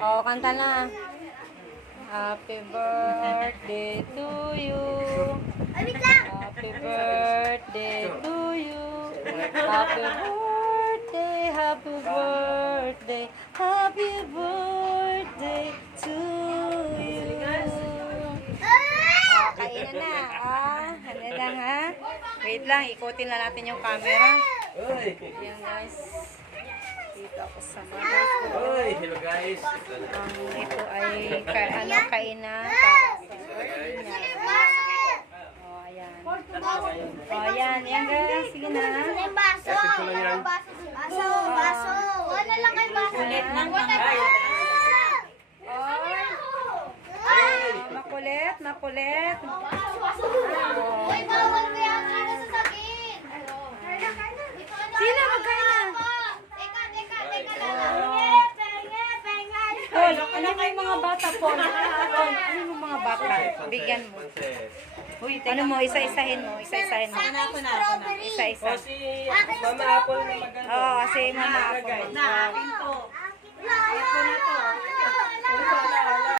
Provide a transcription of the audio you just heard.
Oh, kanta na. Happy birthday to you. Happy birthday to you. Happy birthday, happy birthday, happy birthday to you. Kainan na. Ano lang ha? Wait lang, ikutin na natin yung camera. Yan guys. Dito ako sa mother ko. Hello guys. Ito ay kainan para sa birthday niya. Oh, ayan. Oh, ayan. Yan guys. Sige na. Baso. Wala lang kayo baso. Kulit ng mga makulit, makulit. Uy, bawal ko yan. Ano sasabihin? Sino magkain na? Teka lang. Paul, ano mo yung mga bata, Paul? Paul, ano yung mga bata? Bigyan mo. Ano mo, isa-isahin mo. Isa-isahin mo. Isa-isa. Mama Apple na maganda. Oo, kasi Mama Apple. Wala.